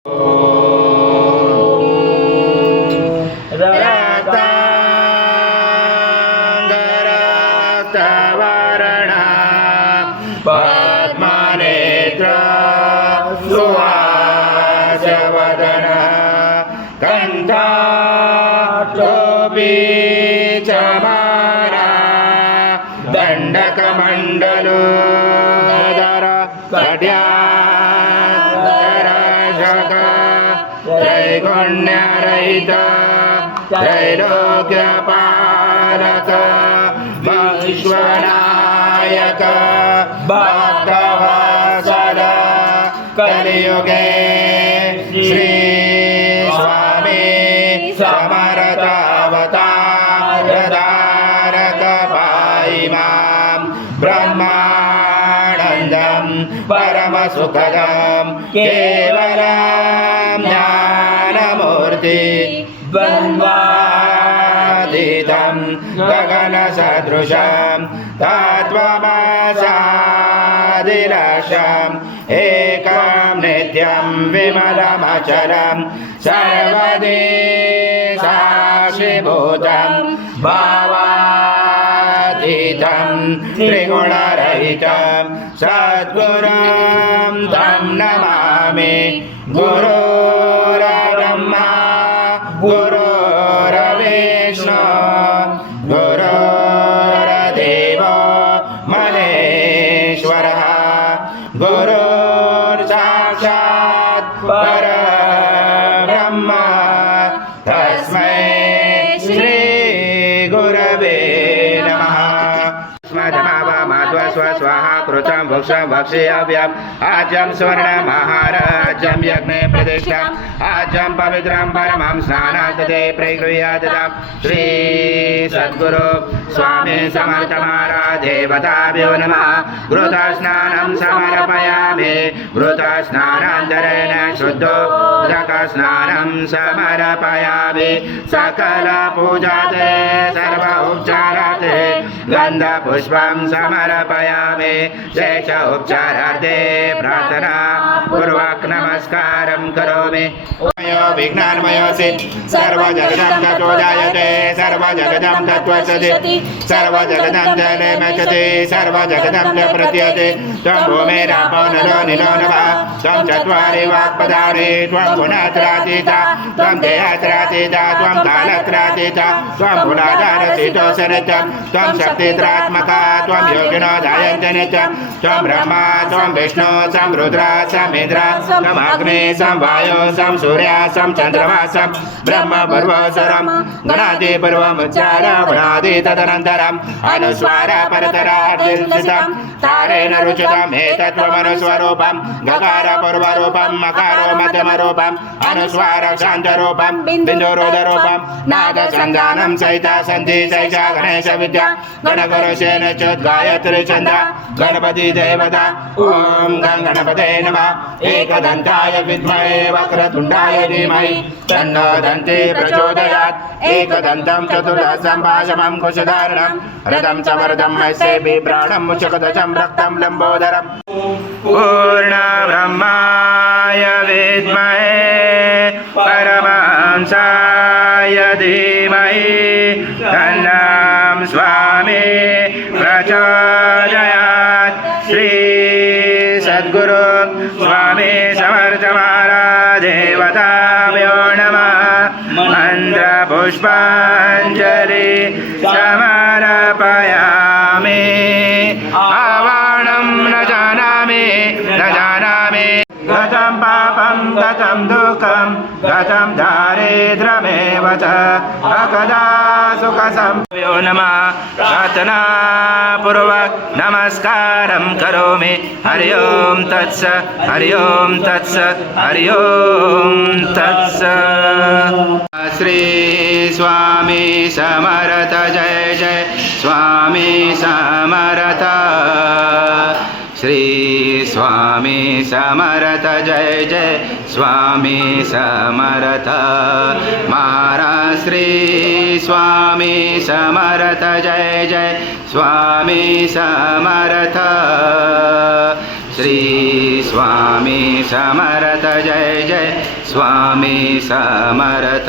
रक्तांगरक्तवर्णा पद्मनेत्र सुहासवदना कंठाक्षोभिचमारा दण्डकमण्डलोदर कट्याधरशक त्रैगुण्यरहित त्रैलोक्यपालक विश्वनायक भक्तवत्सल कलियुगे श्री स्वामी समर्थावतारधारक पाहि मां ब्रह्मानन्दं परमसुखदं केवलं ज्ञानमूर्ति द्वन्द्वातीतं गगनसदृशं तत्त्वमसादिलक्ष्यम् एकं नित्यं विमलमचलं सर्वदि साक्षिभूतं भावातीतं त्रिगुणरहितं सद्गुरुं तं नमामि। गुरुर्ब्रह्मा गुरुर्विष्णु गुरुर्देवो महेश्वरः गुरुर्साक्षात् परब्रह्म तस्मै श्री गुरवे नमः। स्वाहा कृतं भक्षं भक्ष्याम्यहम् आज्यं स्वर्णमहाराज्यं यज्ञे प्रतिष्ठम् आज्यं पवित्रं परमं स्नानादते प्रगृह्यादतां श्री सद्गुरु स्वामी समर्थ महाराज देवताभ्यो नमः। घृतस्नानं समर्पयामि घृतस्नानान्तरेण शुद्धोदकस्नानं समर्पयामि सकल पूजाते सर्व उपचाराते गन्धपुष्पं समर्पयामि शेष उपचारार्थे प्रार्थना पूर्वक नमस्कारं करोमि। विज्ञानमयोऽसि सर्वजगदं तत्त्वो जायते सर्वजगदं तत्त्वसति सर्वजगदं जलमचति सर्वजगदं च प्रतीयते त्वं भूमिरापो नरो निलो नभः त्वं चत्वारि वाक्पदानि त्वं गुणत्रयातीता त्वं देहत्रयातीता त्वं कालत्रयातीता त्वं मूलाधारशीतोषनित्यं त्वं शक्तित्रात्मका त्वं योगिनो जायन्ते नित्यं त्वं ब्रह्मा त्वं विष्णु त्वं रुद्र त्वं इन्द्र त्वं अग्नि त्वं वायु त्वं सूर्य त्वं चन्द्रमा त्वं ब्रह्म पर्वसरं गणादि पर्वमुच्चार गुणादि तदनन्तरम् अनुस्वार परतरार्थितं तारेण रुचितम् एतत्त्वमनुस्वरूपं गकार पूर्वरूपं मकारो मध्यमरूपं अनुस्वार शान्तरूपं बिन्दुरुदरूपं नादसन्धानं सहित सन्धि सैषा गणेश विद्या गणगुरुसेन च गायत्री छन्द गणपति देवता ॐ गणपते नमः। एकदन्ताय विद्महे वक्रतुण्डाय धीमहि तन्नो दन्ती प्रचोदयात् एकदन्तं चतुर्दशं पाशमं कुशधारणं रथं समर्धं यस्य बिभ्राणं मुचकदशं रक्तं लम्बोदरं पूर्णब्रह्माय विद्महे परमहंसाय धीमहि तन्नं स्वामी प्रचोदयात् श्री सद्गुरु स्वामी समर्थ महाराज देवताभ्यो नमः। मन्त्रपुष्पाञ्जलि समर्पयामि आवाणं न जानामि गतं पापं गतं दुःखं गतं दारिद्र्यमेव च अकदा सुखसंभ्यो नमः। प्रार्थनापूर्वक नमस्कारं करोमि। हरि ओं तत्स हरि ओं तत्स हरि ओं तत्स। श्री स्वामी समर्थ जय जय स्वामी समर्थ श्री स्वामी समर्थ जय जय स्वामी समर्थ महाराज श्री स्वामी समर्थ जय जय स्वामी समर्थ श्री स्वामी समर्थ जय जय स्वामी समर्थ।